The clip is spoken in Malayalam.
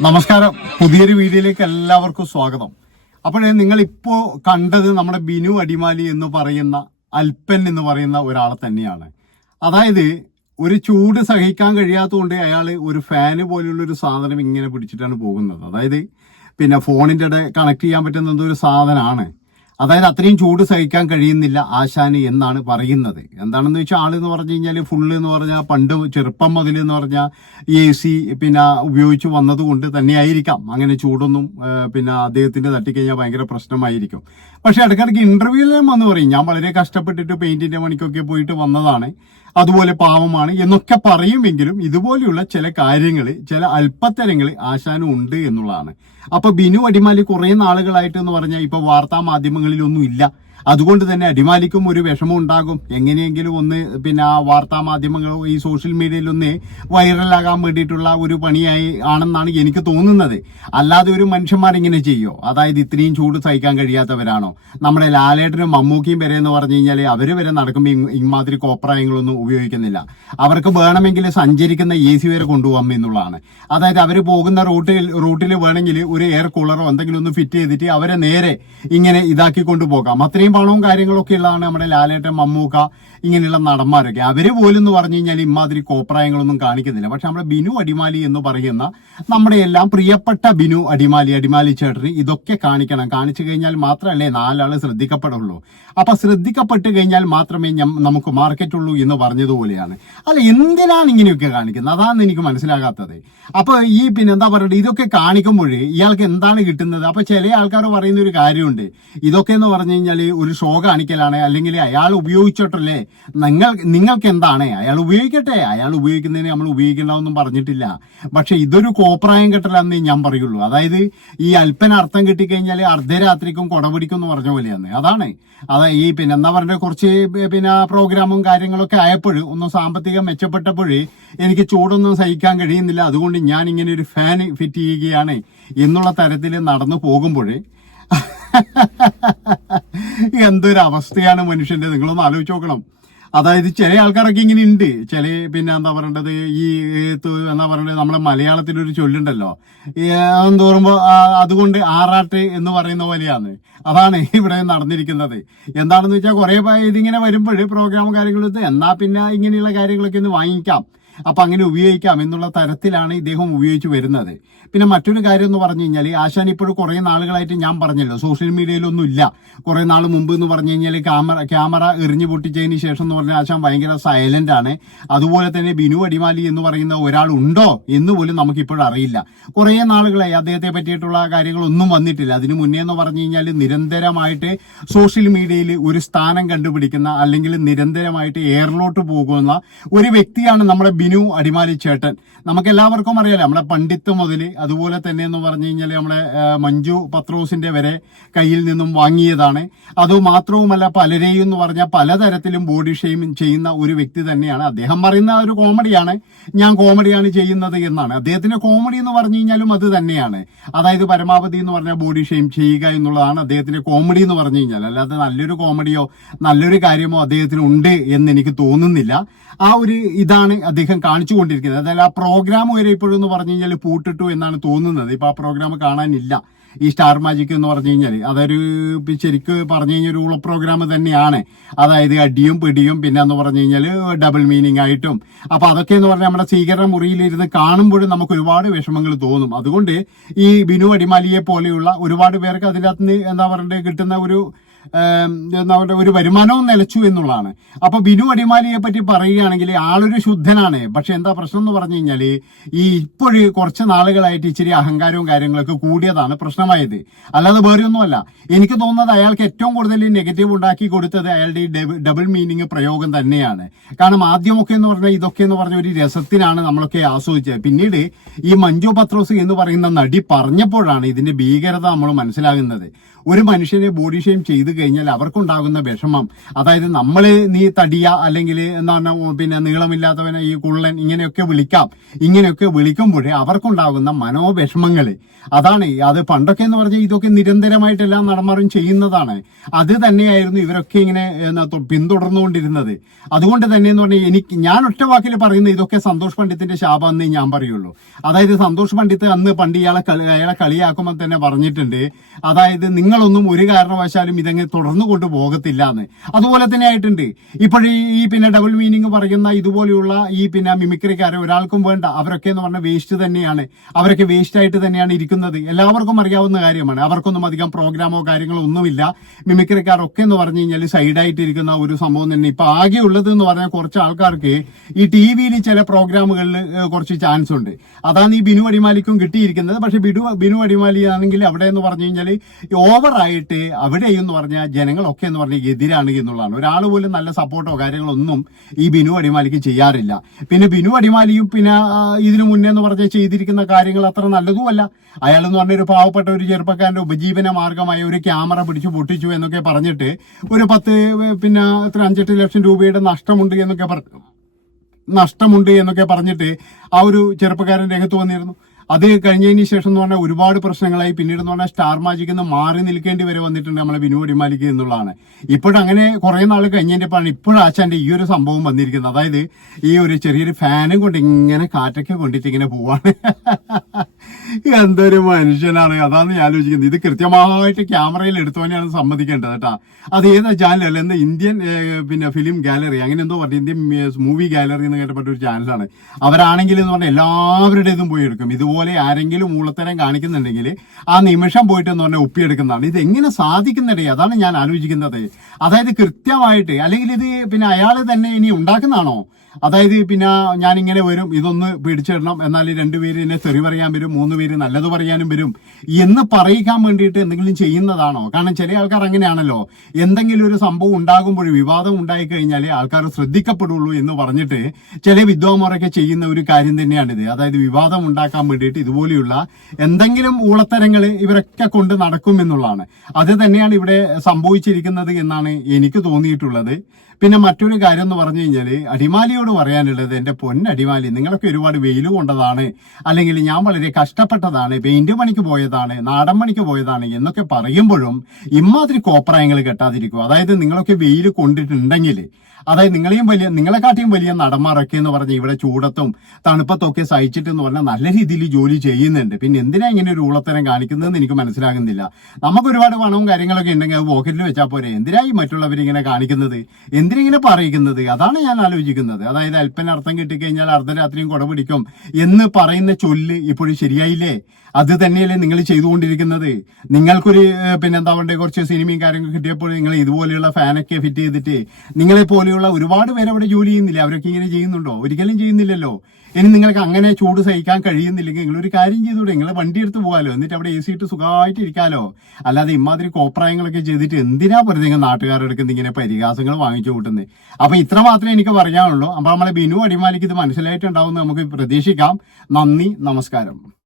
നമസ്കാരം. പുതിയൊരു വീഡിയോയിലേക്ക് എല്ലാവർക്കും സ്വാഗതം. അപ്പോഴേ നിങ്ങൾ ഇപ്പോ കണ്ടത് നമ്മുടെ ബിനു അടിമാലി എന്ന് പറയുന്ന അൽപ്പൻ എന്ന് പറയുന്ന ഒരാളെ തന്നെയാണ്. അതായത് ഒരു ചൂട് സഹിക്കാൻ കഴിയാത്തതുകൊണ്ട് അയാൾ ഒരു ഫാന് പോലുള്ള ഒരു സാധനം ഇങ്ങനെ പിടിച്ചിട്ടാണ് പോകുന്നത്. അതായത് പിന്നെ ഫോണിന്റെ ഇടെ കണക്ട് ചെയ്യാൻ പറ്റുന്ന ഒരു സാധനമാണ് അതായത് അത്രയും ചൂട് സഹിക്കാൻ കഴിയുന്നില്ല ആശാന് എന്നാണ് പറയുന്നത്. എന്താണെന്ന് വെച്ചാൽ ആളെന്ന് പറഞ്ഞു കഴിഞ്ഞാൽ ഫുള്ള് എന്ന് പറഞ്ഞാൽ പണ്ട് ചെറുപ്പം മുതൽ എന്ന് പറഞ്ഞാൽ എ സി പിന്നെ ഉപയോഗിച്ച് വന്നതുകൊണ്ട് തന്നെയായിരിക്കാം അങ്ങനെ ചൂടൊന്നും പിന്നെ അദ്ദേഹത്തിന്റെ തട്ടിക്കഴിഞ്ഞാൽ ഭയങ്കര പ്രശ്നമായിരിക്കും. പക്ഷേ ഇടയ്ക്കിടയ്ക്ക് ഇന്റർവ്യൂവിലും വന്ന് പറയും. ഞാൻ വളരെ കഷ്ടപ്പെട്ടിട്ട് പെയിന്റിന്റെ പണിക്കൊക്കെ പോയിട്ട് വന്നതാണ്. അതുപോലെ പാവമാണ് എന്നൊക്കെ പറയുമെങ്കിലും ഇതുപോലെയുള്ള ചില കാര്യങ്ങൾ ചില അല്പത്തരങ്ങൾ ആശാനും ഉണ്ട് എന്നുള്ളതാണ്. അപ്പൊ ബിനു അടിമാലി കുറെ നാളുകളായിട്ട് എന്ന് പറഞ്ഞാൽ ഇപ്പൊ വാർത്താ മാധ്യമങ്ങളിലൊന്നും ഇല്ല അതുകൊണ്ട് തന്നെ അടിമാലിക്കും ഒരു വിഷമം ഉണ്ടാകും. എങ്ങനെയെങ്കിലും ഒന്ന് പിന്നെ ആ വാർത്താ മാധ്യമങ്ങളോ ഈ സോഷ്യൽ മീഡിയയിൽ ഒന്ന് വൈറലാകാൻ വേണ്ടിയിട്ടുള്ള ഒരു പണിയായി ആണെന്നാണ് എനിക്ക് തോന്നുന്നത്. അല്ലാതെ ഒരു മനുഷ്യന്മാർ ഇങ്ങനെ ചെയ്യോ? അതായത് ഇത്രയും ചൂട് സഹിക്കാൻ കഴിയാത്തവരാണോ? നമ്മുടെ ലാലേട്ടനും മമ്മൂക്കിയും വരെ എന്ന് പറഞ്ഞു കഴിഞ്ഞാൽ അവർ വരെ നടക്കുമ്പോൾ ഇമാതിരി കോപ്രായങ്ങളൊന്നും ഉപയോഗിക്കുന്നില്ല. അവർക്ക് വേണമെങ്കിൽ സഞ്ചരിക്കുന്ന എ സി വരെ കൊണ്ടുപോകാം എന്നുള്ളതാണ്. അതായത് അവർ പോകുന്ന റൂട്ടിൽ റൂട്ടിൽ വേണമെങ്കിൽ ഒരു എയർ കൂളറോ എന്തെങ്കിലും ഒന്ന് ഫിറ്റ് ചെയ്തിട്ട് അവരെ നേരെ ഇങ്ങനെ ഇതാക്കി കൊണ്ടുപോകാം അത്രയും പണവും കാര്യങ്ങളൊക്കെ ഉള്ളതാണ് നമ്മുടെ ലാലേട്ടൻ മമ്മൂക്ക ഇങ്ങനെയുള്ള നടന്മാരൊക്കെ. അവർ പോലും എന്ന് പറഞ്ഞു കഴിഞ്ഞാൽ ഇമാതിരി കോപ്രായങ്ങളൊന്നും കാണിക്കുന്നില്ല. പക്ഷെ നമ്മുടെ ബിനു അടിമാലി എന്ന് പറയുന്ന നമ്മുടെ എല്ലാം പ്രിയപ്പെട്ട ബിനു അടിമാലി അടിമാലി ചേട്ടന് ഇതൊക്കെ കാണിക്കണം. കാണിച്ചു കഴിഞ്ഞാൽ മാത്രമല്ലേ നാലാൾ ശ്രദ്ധിക്കപ്പെടുള്ളൂ. അപ്പൊ ശ്രദ്ധിക്കപ്പെട്ട് കഴിഞ്ഞാൽ മാത്രമേ നമുക്ക് മാർക്കറ്റ് ഉള്ളൂ എന്ന് പറഞ്ഞതുപോലെയാണ്. അല്ല എന്തിനാണ് ഇങ്ങനെയൊക്കെ കാണിക്കുന്നത്? അതാണ് എനിക്ക് മനസ്സിലാകാത്തത്. അപ്പൊ ഈ പിന്നെ എന്താ പറയുക ഇതൊക്കെ കാണിക്കുമ്പോൾ ഇയാൾക്ക് എന്താണ് കിട്ടുന്നത്? അപ്പൊ ചില ആൾക്കാർ പറയുന്ന ഒരു കാര്യമുണ്ട്. ഇതൊക്കെ എന്ന് പറഞ്ഞു കഴിഞ്ഞാൽ ഒരു ഷോ കാണിക്കലാണ് അല്ലെങ്കിൽ അയാൾ ഉപയോഗിച്ചിട്ടല്ലേ? നിങ്ങൾ നിങ്ങൾക്ക് എന്താണ് അയാൾ ഉപയോഗിക്കട്ടെ. അയാൾ ഉപയോഗിക്കുന്നതിന് നമ്മൾ ഉപയോഗിക്കണമെന്നും പറഞ്ഞിട്ടില്ല. പക്ഷെ ഇതൊരു കോപ്രായം കെട്ടലാന്നേ ഞാൻ പറയുള്ളൂ. അതായത് ഈ അല്പന അർത്ഥം കിട്ടിക്കഴിഞ്ഞാൽ അർദ്ധരാത്രിക്കും കൊടപിടിക്കും എന്ന് പറഞ്ഞ പോലെയാണ്. അതാണ്. അതാ ഈ പിന്നെ എന്താ പറയുക കുറച്ച് പിന്നെ പ്രോഗ്രാമും കാര്യങ്ങളൊക്കെ ആയപ്പോൾ ഒന്ന് സാമ്പത്തികം മെച്ചപ്പെട്ടപ്പോൾ എനിക്ക് ചൂടൊന്നും സഹിക്കാൻ കഴിയുന്നില്ല. അതുകൊണ്ട് ഞാൻ ഇങ്ങനെ ഒരു ഫാൻ ഫിറ്റ് ചെയ്യുകയാണ് എന്നുള്ള തരത്തിൽ നടന്നു പോകുമ്പോൾ എന്തൊരു അവസ്ഥയാണ് മനുഷ്യന്റെ നിങ്ങളൊന്ന് ആലോചിച്ച് നോക്കണം. അതായത് ചില ആൾക്കാരൊക്കെ ഇങ്ങനെ ഉണ്ട്. ചില പിന്നെ എന്താ പറയേണ്ടത്? ഈ എന്താ നമ്മുടെ നമ്മളെ മലയാളത്തിലൊരു ചൊല്ലുണ്ടല്ലോ. എന്തോറുമ്പോ അതുകൊണ്ട് ആറാട്ട് എന്ന് പറയുന്ന പോലെയാണ്. അതാണ് ഇവിടെ നടന്നിരിക്കുന്നത്. എന്താണെന്ന് വെച്ചാൽ കുറെ ഇതിങ്ങനെ വരുമ്പോൾ പ്രോഗ്രാം കാര്യങ്ങളും എന്നാ പിന്നെ ഇങ്ങനെയുള്ള കാര്യങ്ങളൊക്കെ ഒന്ന് വാങ്ങിക്കാം. അപ്പൊ അങ്ങനെ ഉപയോഗിക്കാം എന്നുള്ള തരത്തിലാണ് ഇദ്ദേഹം ഉപയോഗിച്ച് വരുന്നത്. പിന്നെ മറ്റൊരു കാര്യം എന്ന് പറഞ്ഞു കഴിഞ്ഞാൽ ആശാൻ ഇപ്പോഴും കുറേ നാളുകളായിട്ട് ഞാൻ പറഞ്ഞല്ലോ സോഷ്യൽ മീഡിയയിലൊന്നും ഇല്ല. കുറേ നാൾ മുമ്പ് എന്ന് പറഞ്ഞു കഴിഞ്ഞാൽ ക്യാമറ ക്യാമറ എറിഞ്ഞു പൊട്ടിച്ചതിന് ശേഷം എന്ന് പറഞ്ഞാൽ ആശാൻ ഭയങ്കര സൈലന്റ് ആണ്. അതുപോലെ തന്നെ ബിനു അടിമാലി എന്ന് പറയുന്ന ഒരാളുണ്ടോ എന്ന് പോലും നമുക്കിപ്പോഴും അറിയില്ല. കുറേ നാളുകളായി അദ്ദേഹത്തെ പറ്റിയിട്ടുള്ള കാര്യങ്ങളൊന്നും വന്നിട്ടില്ല. അതിന് മുന്നേ എന്ന് പറഞ്ഞു കഴിഞ്ഞാൽ നിരന്തരമായിട്ട് സോഷ്യൽ മീഡിയയിൽ ഒരു സ്ഥാനം കണ്ടുപിടിക്കുന്ന അല്ലെങ്കിൽ നിരന്തരമായിട്ട് എയറിലോട്ട് പോകുന്ന ഒരു വ്യക്തിയാണ് നമ്മുടെ ബിനു അടിമാലി ചേട്ടൻ. നമുക്ക് എല്ലാവർക്കും അറിയാലോ നമ്മുടെ പണ്ഡിത്ത് മുതൽ അതുപോലെ തന്നെ എന്ന് പറഞ്ഞു കഴിഞ്ഞാൽ നമ്മുടെ മഞ്ജു പത്രോസിന്റെ വരെ കയ്യിൽ നിന്നും വാങ്ങിയതാണ്. അതുമാത്രവുമല്ല പലരെയും എന്ന് പറഞ്ഞാൽ പലതരത്തിലും ബോഡി ഷെയിം ചെയ്യുന്ന ഒരു വ്യക്തി തന്നെയാണ്. അദ്ദേഹം പറയുന്ന ഒരു കോമഡിയാണ് ഞാൻ കോമഡിയാണ് ചെയ്യുന്നത് എന്നാണ്. അദ്ദേഹത്തിന്റെ കോമഡി എന്ന് പറഞ്ഞു കഴിഞ്ഞാലും അത് തന്നെയാണ്. അതായത് പരമാവധി എന്ന് പറഞ്ഞാൽ ബോഡി ഷെയിം ചെയ്യുക എന്നുള്ളതാണ് അദ്ദേഹത്തിന്റെ കോമഡി എന്ന് പറഞ്ഞു കഴിഞ്ഞാൽ. അല്ലാതെ നല്ലൊരു കോമഡിയോ നല്ലൊരു കാര്യമോ അദ്ദേഹത്തിന് ഉണ്ട് എന്ന് എനിക്ക് തോന്നുന്നില്ല. ആ ഒരു ഇതാണ് അദ്ദേഹം കാണിച്ചുകൊണ്ടിരിക്കുന്നത്. അതായത് ആ പ്രോഗ്രാം വരെ ഇപ്പോഴും എന്ന് പറഞ്ഞു കഴിഞ്ഞാൽ പൂട്ടിട്ടു എന്നാണ് തോന്നുന്നത്. ഇപ്പോൾ ആ പ്രോഗ്രാം കാണാനില്ല. ഈ സ്റ്റാർ മാജിക് എന്ന് പറഞ്ഞു കഴിഞ്ഞാൽ അതൊരു ശരിക്ക് പറഞ്ഞു കഴിഞ്ഞാൽ ഒരു ഉള പ്രോഗ്രാം തന്നെയാണ്. അതായത് അടിയും പിടിയും പിന്നെ എന്ന് പറഞ്ഞു കഴിഞ്ഞാൽ ഡബിൾ മീനിങ് ആയിട്ടും. അപ്പോൾ അതൊക്കെ എന്ന് പറഞ്ഞാൽ നമ്മുടെ സ്വീകരണ മുറിയിലിരുന്ന് കാണുമ്പോഴും നമുക്ക് ഒരുപാട് വിഷമങ്ങൾ തോന്നും. അതുകൊണ്ട് ഈ ബിനു അടിമാലിയെ പോലെയുള്ള ഒരുപാട് പേർക്ക് അതിനകത്ത് എന്താ പറയണ്ടത് കിട്ടുന്ന ഒരു പറയുക ഒരു വരുമാനവും നിലച്ചു എന്നുള്ളതാണ്. അപ്പൊ ബിനു അടിമാലിയെ പറ്റി പറയുകയാണെങ്കിൽ ആളൊരു ശുദ്ധനാണ്. പക്ഷെ എന്താ പ്രശ്നം എന്ന് പറഞ്ഞു കഴിഞ്ഞാൽ ഈ ഇപ്പോഴ് കുറച്ച് നാളുകളായിട്ട് ഇച്ചിരി അഹങ്കാരവും കാര്യങ്ങളൊക്കെ കൂടിയതാണ് പ്രശ്നമായത്. അല്ലാതെ വേറെ ഒന്നുമല്ല എനിക്ക് തോന്നുന്നത് അയാൾക്ക് ഏറ്റവും കൂടുതൽ നെഗറ്റീവ് ഉണ്ടാക്കി കൊടുത്തത് അയാളുടെ ഈ ഡബിൾ മീനിങ് പ്രയോഗം തന്നെയാണ്. കാരണം ആദ്യമൊക്കെ എന്ന് പറഞ്ഞാൽ ഇതൊക്കെ എന്ന് പറഞ്ഞ ഒരു രസത്തിനാണ് നമ്മളൊക്കെ ആസ്വദിച്ചത്. പിന്നീട് ഈ മഞ്ജു പത്രോസ് എന്ന് പറയുന്ന നടി പറഞ്ഞപ്പോഴാണ് ഇതിന്റെ ഭീകരത നമ്മൾ മനസ്സിലാകുന്നത്. ഒരു മനുഷ്യനെ ബോഡി ഷെയിം ചെയ്തു കഴിഞ്ഞാൽ അവർക്കുണ്ടാകുന്ന വിഷമം. അതായത് നമ്മൾ നീ തടിയ അല്ലെങ്കിൽ എന്താ പറഞ്ഞാ പിന്നെ നീളമില്ലാത്തവനെ ഈ കുള്ളൻ ഇങ്ങനെയൊക്കെ വിളിക്കാം. ഇങ്ങനെയൊക്കെ വിളിക്കുമ്പോഴേ അവർക്കുണ്ടാകുന്ന മനോവിഷമങ്ങൾ അതാണ് അത് പണ്ടൊക്കെ എന്ന് പറഞ്ഞാൽ ഇതൊക്കെ നിരന്തരമായിട്ടെല്ലാം നടമാറും ചെയ്യുന്നതാണ്. അത് തന്നെയായിരുന്നു ഇവരൊക്കെ ഇങ്ങനെ പിന്തുടർന്നുകൊണ്ടിരുന്നത്. അതുകൊണ്ട് തന്നെ എന്ന് പറഞ്ഞാൽ എനിക്ക് ഞാൻ ഒറ്റ വാക്കിൽ പറയുന്ന ഇതൊക്കെ സന്തോഷ് പണ്ഡിത്തിന്റെ എന്ന് ഞാൻ പറയുള്ളൂ. അതായത് സന്തോഷ് പണ്ഡിത്ത് അന്ന് പണ്ട് ഇയാളെ അയാളെ കളിയാക്കുമ്പോൾ തന്നെ പറഞ്ഞിട്ടുണ്ട്. അതായത് നിങ്ങളൊന്നും ഒരു കാരണവശാലും ഇതങ്ങ് തുടർന്നു കൊണ്ട് പോകത്തില്ല എന്ന് അതുപോലെ തന്നെ ആയിട്ടുണ്ട്. ഇപ്പോഴീ ഈ പിന്നെ ഡബിൾ മീനിങ് പറയുന്ന ഇതുപോലെയുള്ള ഈ പിന്നെ മിമിക്രിക്കാരെ ഒരാൾക്കും വേണ്ട. അവരൊക്കെ എന്ന് പറഞ്ഞാൽ വേസ്റ്റ് തന്നെയാണ്. അവരൊക്കെ വേസ്റ്റ് ആയിട്ട് തന്നെയാണ് ഇരിക്കുന്നത്. എല്ലാവർക്കും അറിയാവുന്ന കാര്യമാണ്. അവർക്കൊന്നും അധികം പ്രോഗ്രാമോ കാര്യങ്ങളോ ഒന്നുമില്ല. മിമിക്രിക്കാരൊക്കെ എന്ന് പറഞ്ഞു കഴിഞ്ഞാൽ സൈഡായിട്ട് ഇരിക്കുന്ന ഒരു സംഭവം തന്നെ. ഇപ്പൊ ആകെ ഉള്ളത് എന്ന് പറഞ്ഞാൽ കുറച്ച് ആൾക്കാർക്ക് ഈ ടി വിയിൽ ചില പ്രോഗ്രാമുകളിൽ കുറച്ച് ചാൻസ് ഉണ്ട്. അതാണ് ഈ ബിനു അടിമാലിക്കും കിട്ടിയിരിക്കുന്നത്. പക്ഷെ ബിനു ബിനു അടിമാലി ആണെങ്കിൽ അവിടെ എന്ന് പറഞ്ഞു കഴിഞ്ഞാൽ ഓവറായിട്ട് അവിടെ എന്ന് ജനങ്ങളൊക്കെ എന്ന് പറഞ്ഞാൽ എതിരാണ് എന്നുള്ളതാണ്. ഒരാൾ പോലും നല്ല സപ്പോർട്ടോ കാര്യങ്ങളോ ഒന്നും ഈ ബിനു അടിമാലിക്ക് ചെയ്യാറില്ല. പിന്നെ ബിനു അടിമാലിയും പിന്നെ ഇതിനു മുന്നേ എന്ന് പറഞ്ഞാൽ ചെയ്തിരിക്കുന്ന കാര്യങ്ങൾ അത്ര നല്ലതുമല്ല. അയാൾ എന്ന് പറഞ്ഞ ഒരു പാവപ്പെട്ട ഒരു ചെറുപ്പക്കാരന്റെ ഉപജീവന മാർഗമായ ഒരു ക്യാമറ പിടിച്ചു പൊട്ടിച്ചു എന്നൊക്കെ പറഞ്ഞിട്ട് ഒരു പത്ത് പിന്നെ എത്ര അഞ്ചെട്ട് ലക്ഷം രൂപയുടെ നഷ്ടമുണ്ട് എന്നൊക്കെ പറഞ്ഞു നഷ്ടമുണ്ട് എന്നൊക്കെ പറഞ്ഞിട്ട് ആ ഒരു ചെറുപ്പക്കാരൻ രംഗത്ത് വന്നിരുന്നു. അത് കഴിഞ്ഞതിന് ശേഷം എന്ന് പറഞ്ഞാൽ ഒരുപാട് പ്രശ്നങ്ങളായി. പിന്നീട് എന്ന് പറഞ്ഞാൽ സ്റ്റാർ മാജിക്ക് നിന്ന് മാറി നിൽക്കേണ്ടി വരെ വന്നിട്ടുണ്ട് നമ്മളെ വിനു അടിമാലിക്ക് എന്നുള്ളതാണ്. ഇപ്പോഴങ്ങനെ കുറേ നാൾ കഴിഞ്ഞതിന്റെ പാണ് ഇപ്പോഴാച്ചാന്റെ ഈ ഒരു സംഭവം വന്നിരിക്കുന്നത്. അതായത് ഈ ഒരു ചെറിയൊരു ഫാനും കൊണ്ട് ഇങ്ങനെ കാറ്റൊക്കെ കൊണ്ടിട്ട് ഇങ്ങനെ പോവാണ്. എന്തൊരു മനുഷ്യനാണ്. അതാണ് ഞാൻ ആലോചിക്കുന്നത്. ഇത് കൃത്യമായിട്ട് ക്യാമറയിൽ എടുത്തവനെയാണ് സമ്മതിക്കേണ്ടത് കേട്ടാ. അത് ഏതാ ചാനലല്ല എന്താ ഇന്ത്യൻ പിന്നെ ഫിലിം ഗാലറി അങ്ങനെ എന്തോ പറഞ്ഞു ഇന്ത്യൻ മൂവി ഗാലറി എന്ന് കേട്ടപ്പെട്ട ഒരു ചാനലാണ്. അവരാണെങ്കിൽ എന്ന് പറഞ്ഞാൽ എല്ലാവരുടേതും പോയി എടുക്കും. ഇതുപോലെ ആരെങ്കിലും മൂളത്തരം കാണിക്കുന്നുണ്ടെങ്കിൽ ആ നിമിഷം പോയിട്ട് എന്ന് പറഞ്ഞാൽ ഒപ്പിയെടുക്കുന്നതാണ്. ഇത് എങ്ങനെ സാധിക്കുന്നിടേ അതാണ് ഞാൻ ആലോചിക്കുന്നത്. അതായത് കൃത്യമായിട്ട് അല്ലെങ്കിൽ ഇത് പിന്നെ അയാൾ തന്നെ ഇനി ഉണ്ടാക്കുന്നതാണോ? അതായത് പിന്നെ ഞാൻ ഇങ്ങനെ വരും ഇതൊന്ന് പിടിച്ചിടണം എന്നാൽ രണ്ടുപേര് എന്നെ തെറി പറയാൻ വരും മൂന്ന് പേര് നല്ലത് പറയാനും വരും എന്ന് പറയിക്കാൻ വേണ്ടിയിട്ട് എന്തെങ്കിലും ചെയ്യുന്നതാണോ? കാരണം ചില ആൾക്കാർ അങ്ങനെയാണല്ലോ. എന്തെങ്കിലും ഒരു സംഭവം ഉണ്ടാകുമ്പോൾ വിവാദം ഉണ്ടായി കഴിഞ്ഞാൽ ആൾക്കാർ ശ്രദ്ധിക്കപ്പെടുള്ളൂ എന്ന് പറഞ്ഞിട്ട് ചില വിദ്വാന്മാരൊക്കെ ചെയ്യുന്ന ഒരു കാര്യം തന്നെയാണിത്. അതായത് വിവാദം ഉണ്ടാക്കാൻ വേണ്ടിയിട്ട് ഇതുപോലെയുള്ള എന്തെങ്കിലും ഊളത്തരങ്ങൾ ഇവരൊക്കെ കൊണ്ട് നടക്കും എന്നുള്ളതാണ്. അത് തന്നെയാണ് ഇവിടെ സംഭവിച്ചിരിക്കുന്നത് എന്നാണ് എനിക്ക് തോന്നിയിട്ടുള്ളത്. പിന്നെ മറ്റൊരു കാര്യം എന്ന് പറഞ്ഞു കഴിഞ്ഞാൽ അടിമാലിയോട് പറയാനുള്ളത് എന്റെ പൊന്നടിമാലി നിങ്ങളൊക്കെ ഒരുപാട് വെയിൽ കൊണ്ടതാണ് അല്ലെങ്കിൽ ഞാൻ വളരെ കഷ്ടപ്പെട്ടതാണ് പെയിന്റ് പണിക്ക് പോയതാണ് നാടൻ പണിക്ക് പോയതാണ് എന്നൊക്കെ പറയുമ്പോഴും ഇമാതിരി കോപ്രായങ്ങൾ കെട്ടാതിരിക്കും അതായത് നിങ്ങളൊക്കെ വെയിൽ കൊണ്ടിട്ടുണ്ടെങ്കിൽ അതായത് നിങ്ങളെയും വലിയ നിങ്ങളെക്കാട്ടിയും വലിയ നടന്മാരൊക്കെ എന്ന് പറഞ്ഞാൽ ഇവിടെ ചൂടത്തും തണുപ്പത്തൊക്കെ സഹിച്ചിട്ടെന്ന് പറഞ്ഞാൽ നല്ല രീതിയിൽ ജോലി ചെയ്യുന്നുണ്ട്. പിന്നെ എന്തിനാ ഇങ്ങനെ ഒരു ഊളത്തരം കാണിക്കുന്നതെന്ന് എനിക്ക് മനസ്സിലാകുന്നില്ല. നമുക്ക് ഒരുപാട് പണവും കാര്യങ്ങളൊക്കെ ഉണ്ടെങ്കിൽ അത് പോക്കറ്റിൽ വെച്ചാൽ പോരെ. എന്തിനായി ഇങ്ങനെ കാണിക്കുന്നത്? എന്തിനിങ്ങനെ പറയിക്കുന്നത് അതാണ് ഞാൻ ആലോചിക്കുന്നത്. അതായത് അല്പന അർത്ഥം കിട്ടിക്കഴിഞ്ഞാൽ അർദ്ധരാത്രിയും കുട പിടിക്കും എന്ന് പറയുന്ന ചൊല്ല് ഇപ്പോഴും ശരിയായില്ലേ? അത് തന്നെയല്ലേ നിങ്ങൾ ചെയ്തുകൊണ്ടിരിക്കുന്നത്. നിങ്ങൾക്കൊരു പിന്നെന്താ പിന്നെ പറയുക കുറച്ച് സിനിമയും കാര്യങ്ങൾ കിട്ടിയപ്പോൾ നിങ്ങൾ ഇതുപോലെയുള്ള ഫാനൊക്കെ ഫിറ്റ് ചെയ്തിട്ട് നിങ്ങളെ പോലെയുള്ള ഒരുപാട് പേര് അവിടെ ജോലി ചെയ്യുന്നില്ല? അവരൊക്കെ ഇങ്ങനെ ചെയ്യുന്നുണ്ടോ? ഒരിക്കലും ചെയ്യുന്നില്ലല്ലോ. ഇനി നിങ്ങൾക്ക് അങ്ങനെ ചൂട് സഹിക്കാൻ കഴിയുന്നില്ലെങ്കിൽ നിങ്ങൾ ഒരു കാര്യം ചെയ്തൂടെ. നിങ്ങൾ വണ്ടി എടുത്ത് പോകാലോ. എന്നിട്ട് അവിടെ എ സി ഇട്ട് സുഖമായിട്ട് ഇരിക്കാലോ. അല്ലാതെ ഇമാതിരി കോപ്രായങ്ങളൊക്കെ ചെയ്തിട്ട് എന്തിനാ വെറുതെ നിങ്ങൾ നാട്ടുകാരെടുക്കുന്ന ഇങ്ങനെ പരിഹാസങ്ങൾ വാങ്ങിച്ചു കൂട്ടുന്നത് അപ്പൊ ഇത്ര മാത്രമേ എനിക്ക് പറയാനുള്ളൂ. അപ്പൊ നമ്മളെ ബിനു അടിമാലിക്ക് ഇത് മനസ്സിലായിട്ടുണ്ടാവും നമുക്ക് പ്രതീക്ഷിക്കാം. നന്ദി. നമസ്കാരം.